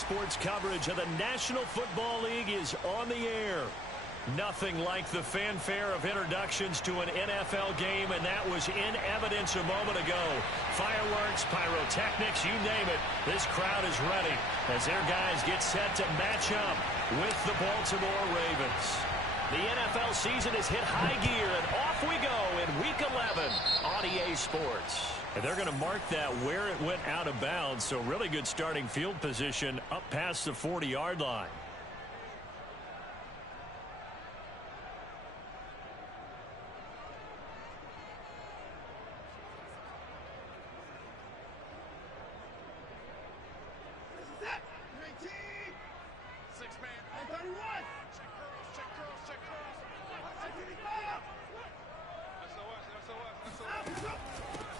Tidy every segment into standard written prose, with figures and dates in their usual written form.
Sports coverage of the National Football League is on the air. Nothing like the fanfare of introductions to an NFL game, and that was in evidence a moment ago. Fireworks, pyrotechnics, you name it. This crowd is ready as their guys get set to match up with the Baltimore Ravens. The NFL season has hit high gear, and off we go in Week 11 on EA Sports. And they're going to mark that where it went out of bounds, so really good starting field position up past the 40-yard line.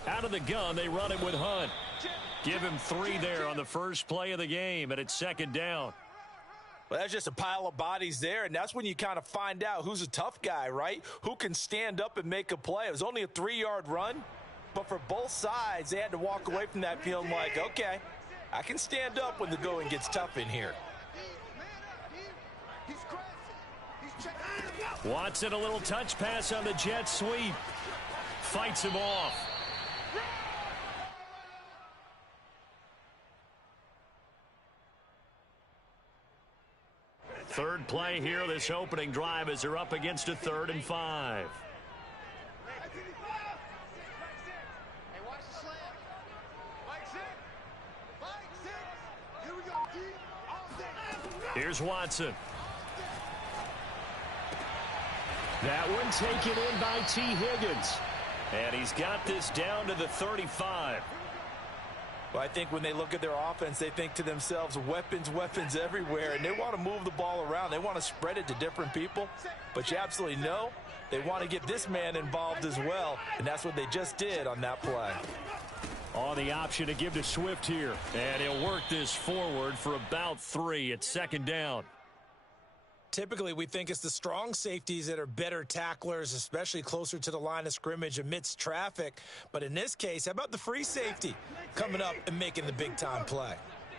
Out of the gun, they run it with Hunt. Give him 3 there on the first play of the game, and it's second down. Well, that's just a pile of bodies there, and that's when you kind of find out who's a tough guy, right? Who can stand up and make a play. It was only a 3-yard run, but for both sides, they had to walk away from that feeling like, okay, I can stand up when the going gets tough in here. Watson, a little touch pass on the jet sweep. Fights him off. Third play here, this opening drive, as they're up against a 3rd and 5. Here's Watson. That one taken in by T. Higgins. And he's got this down to the 35. Well, I think when they look at their offense, they think to themselves, weapons, weapons everywhere, and they want to move the ball around. They want to spread it to different people, but you absolutely know they want to get this man involved as well, and that's what they just did on that play. On the option to give to Swift here, and he'll work this forward for about 3 at second down. Typically, we think it's the strong safeties that are better tacklers, especially closer to the line of scrimmage amidst traffic. But in this case, how about the free safety coming up and making the big-time play?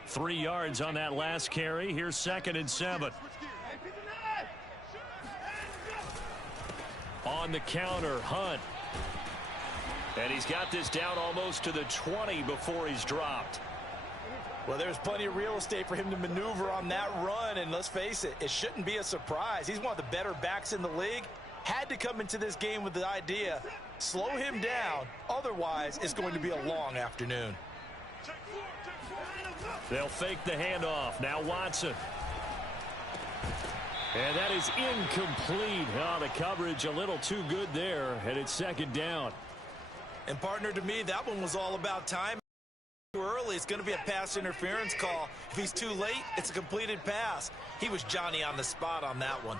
3 yards on that last carry. Here's 2nd and 7. On the counter, Hunt. And he's got this down almost to the 20 before he's dropped. Well, there's plenty of real estate for him to maneuver on that run, and let's face it, it shouldn't be a surprise. He's one of the better backs in the league. Had to come into this game with the idea, slow him down, otherwise it's going to be a long afternoon. They'll fake the handoff. Now Watson. And that is incomplete. Oh, the coverage a little too good there, and it's second down. And partner, to me, that one was all about time. Too early, it's going to be a pass interference call. If he's too late, it's a completed pass. He was Johnny on the spot on that one.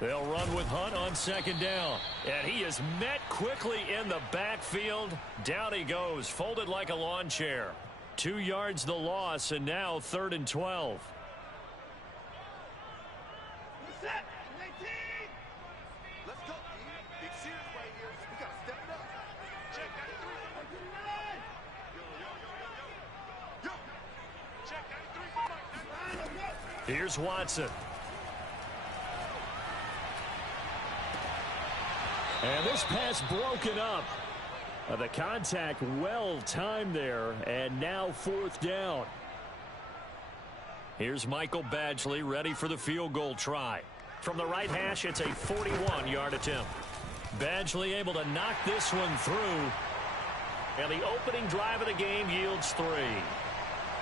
They'll run with Hunt on second down. And he is met quickly in the backfield. Down he goes, folded like a lawn chair. 2 yards the loss, and now 3rd and 12. Here's Watson. And this pass broken up. The contact well timed there, and now 4th down. Here's Michael Badgley ready for the field goal try. From the right hash, it's a 41-yard attempt. Badgley able to knock this one through. And the opening drive of the game yields 3.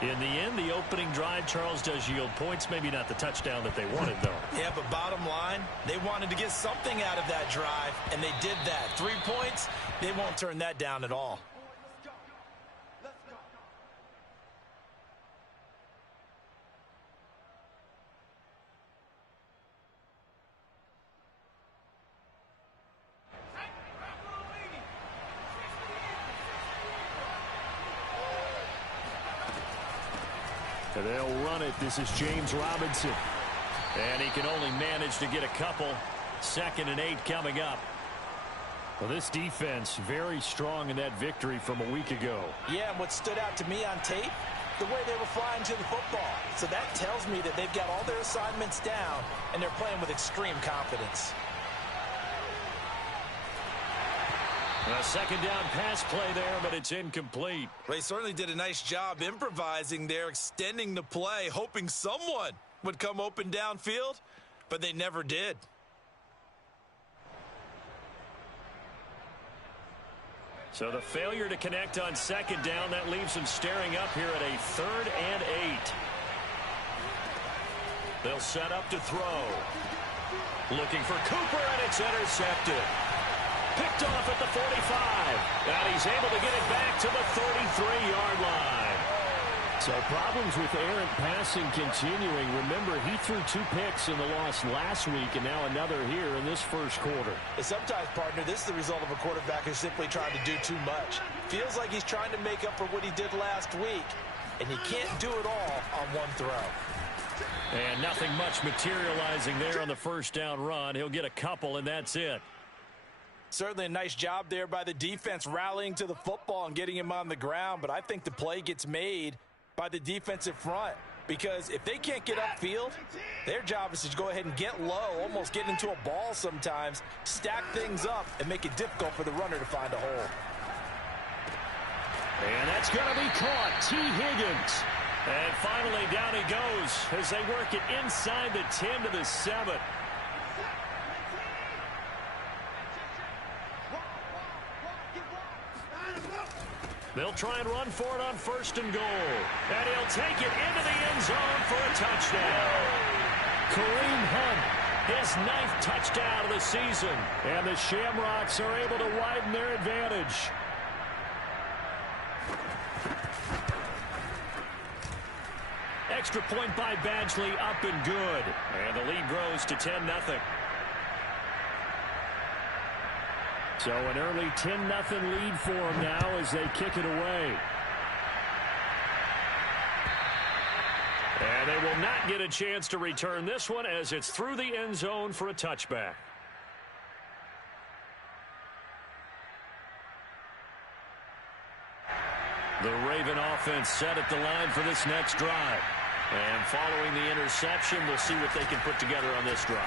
In the end, the opening drive, Charles, does yield points. Maybe not the touchdown that they wanted, though. Yeah, but bottom line, they wanted to get something out of that drive, and they did that. 3 points, they won't turn that down at all. And they'll run it. This is James Robinson. And he can only manage to get a couple. 2nd and 8 coming up. Well, this defense very strong in that victory from a week ago. Yeah, and what stood out to me on tape, the way they were flying to the football. So that tells me that they've got all their assignments down, and they're playing with extreme confidence. A 2nd down pass play there, but it's incomplete. They certainly did a nice job improvising there, extending the play, hoping someone would come open downfield, but they never did. So the failure to connect on 2nd down, that leaves them staring up here at a 3rd and 8. They'll set up to throw. Looking for Cooper, and it's intercepted. Picked off at the 45. And he's able to get it back to the 33-yard line. So problems with errant passing continuing. Remember, he threw 2 picks in the loss last week, and now another here in this first quarter. And sometimes, partner, this is the result of a quarterback who's simply trying to do too much. Feels like he's trying to make up for what he did last week, and he can't do it all on one throw. And nothing much materializing there on the 1st down run. He'll get a couple, and that's it. Certainly a nice job there by the defense rallying to the football and getting him on the ground, but I think the play gets made by the defensive front, because if they can't get upfield, their job is to go ahead and get low, almost get into a ball sometimes, stack things up, and make it difficult for the runner to find a hole. And that's going to be caught. T. Higgins. And finally down he goes as they work it inside the 10 to the 7. They'll try and run for it on 1st and goal. And he'll take it into the end zone for a touchdown. Kareem Hunt, his 9th touchdown of the season. And the Shamrocks are able to widen their advantage. Extra point by Badgley, up and good. And the lead grows to 10-0. So an early 10-0 lead for them now as they kick it away. And they will not get a chance to return this one as it's through the end zone for a touchback. The Raven offense set at the line for this next drive. And following the interception, we'll see what they can put together on this drive.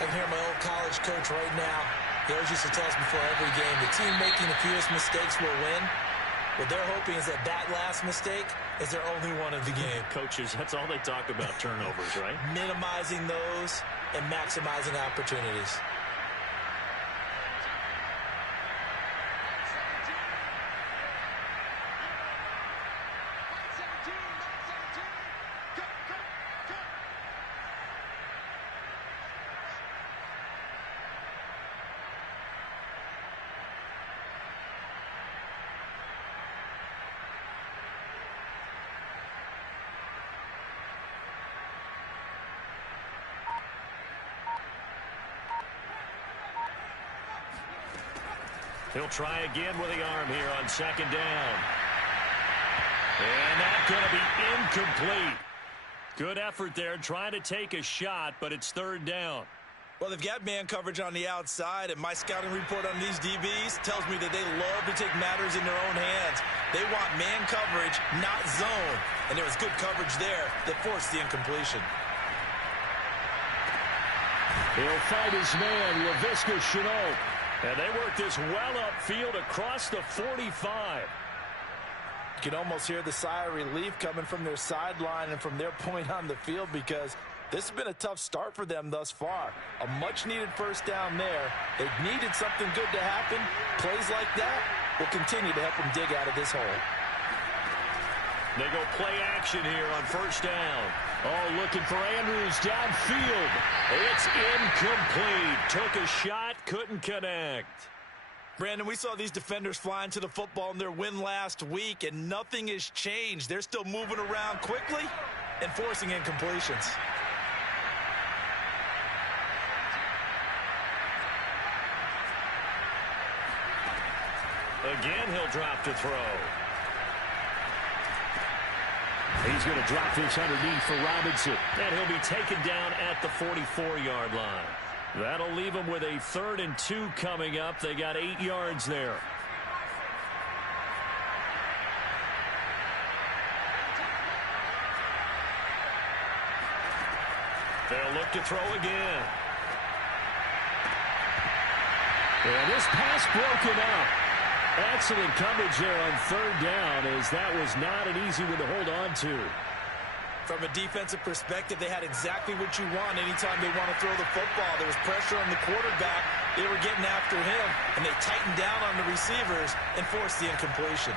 I can hear my old college coach right now. He always used to tell us before every game, the team making the fewest mistakes will win. What they're hoping is that that last mistake is their only one of the game. Coaches, that's all they talk about, turnovers, right? Minimizing those and maximizing opportunities. He'll try again with the arm here on 2nd down. And that's going to be incomplete. Good effort there trying to take a shot, but it's 3rd down. Well, they've got man coverage on the outside, and my scouting report on these DBs tells me that they love to take matters in their own hands. They want man coverage, not zone. And there was good coverage there that forced the incompletion. He'll fight his man, Laviska Shenault. And they work this well upfield across the 45. You can almost hear the sigh of relief coming from their sideline and from their point on the field, because this has been a tough start for them thus far. A much-needed 1st down there. They've needed something good to happen. Plays like that will continue to help them dig out of this hole. They go play action here on 1st down. Oh, looking for Andrews downfield. It's incomplete. Took a shot, couldn't connect. Brandon, we saw these defenders flying to the football in their win last week, and nothing has changed. They're still moving around quickly and forcing incompletions. Again, he'll drop to throw. He's going to drop this underneath for Robinson. And he'll be taken down at the 44-yard line. That'll leave him with a 3rd and 2 coming up. They got 8 yards there. They'll look to throw again. And this pass broken up. Excellent coverage there on 3rd down, as that was not an easy one to hold on to. From a defensive perspective, they had exactly what you want anytime they want to throw the football. There was pressure on the quarterback. They were getting after him, and they tightened down on the receivers and forced the incompletion.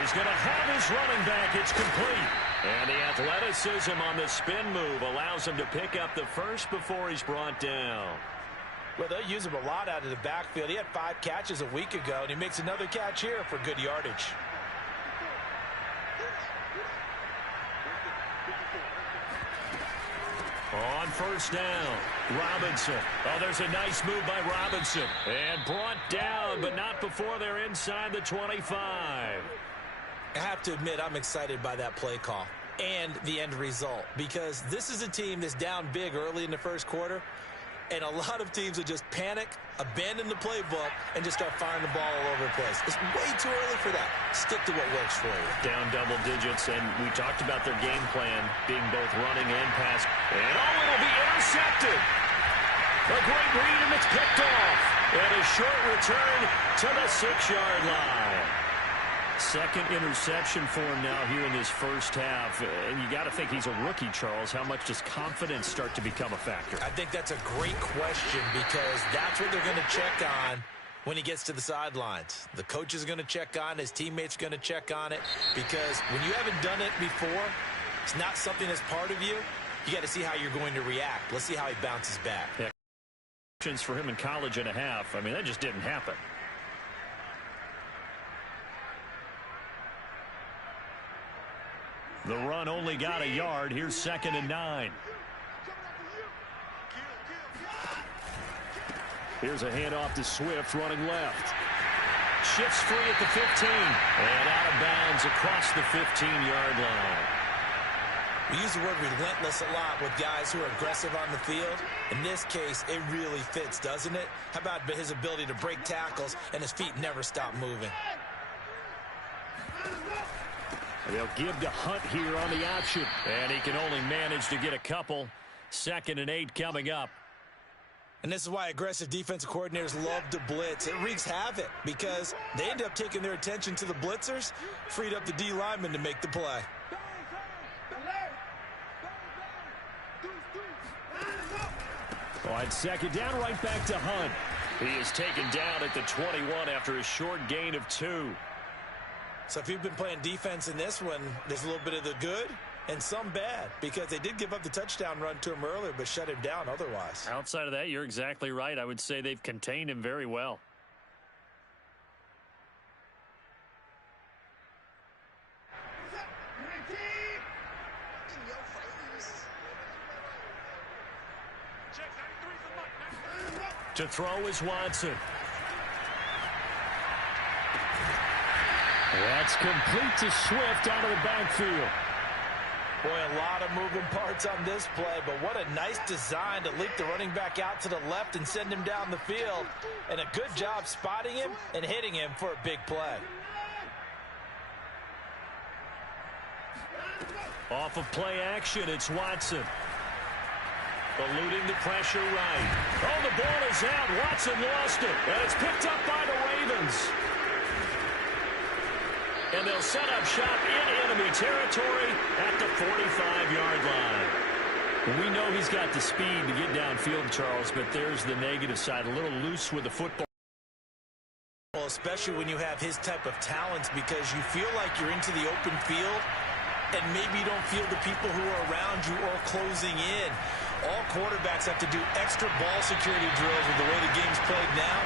He's going to have his running back. It's complete. And the athleticism on the spin move allows him to pick up the first before he's brought down. Well, they'll use him a lot out of the backfield. He had 5 catches a week ago, and he makes another catch here for good yardage. On 1st down, Robinson. Oh, there's a nice move by Robinson. And brought down, but not before they're inside the 25. I have to admit, I'm excited by that play call and the end result, because this is a team that's down big early in the first quarter, and a lot of teams will just panic, abandon the playbook, and just start firing the ball all over the place. It's way too early for that. Stick to what works for you. Down double digits, and we talked about their game plan being both running and pass. And it'll be intercepted. A great read, and it's picked off. And a short return to the 6-yard line. 2nd interception for him now here in this first half. And you got to think he's a rookie, Charles. How much does confidence start to become a factor? I think that's a great question, because that's what they're going to check on when he gets to the sidelines. The coach is going to check on it. His teammates are going to check on it, because when you haven't done it before, it's not something that's part of you. You got to see how you're going to react. Let's see how he bounces back. Yeah. For him in college and a half. I mean, that just didn't happen. The run only got a yard. Here's 2nd and 9. Here's a handoff to Swift running left. Shifts free at the 15. And out of bounds across the 15-yard line. We use the word relentless a lot with guys who are aggressive on the field. In this case, it really fits, doesn't it? How about his ability to break tackles and his feet never stop moving? They'll give to Hunt here on the option. And he can only manage to get a couple. 2nd and 8 coming up. And this is why aggressive defensive coordinators love to blitz. It wreaks havoc, because they end up taking their attention to the blitzers, freed up the D lineman to make the play. On 2nd down, right back to Hunt. He is taken down at the 21 after a short gain of 2. So if you've been playing defense in this one, there's a little bit of the good and some bad, because they did give up the touchdown run to him earlier, but shut him down otherwise. Outside of that, you're exactly right. I would say they've contained him very well. To throw is Watson. That's complete to Swift out of the backfield. Boy, a lot of moving parts on this play, but what a nice design to leak the running back out to the left and send him down the field. And a good job spotting him and hitting him for a big play. Off of play action, it's Watson. Eluding the pressure right. Oh, the ball is out. Watson lost it. And it's picked up by the Ravens. And they'll set up shop in enemy territory at the 45-yard line. We know he's got the speed to get downfield, Charles, but there's the negative side. A little loose with the football. Well, especially when you have his type of talents, because you feel like you're into the open field and maybe you don't feel the people who are around you or closing in. All quarterbacks have to do extra ball security drills with the way the game's played now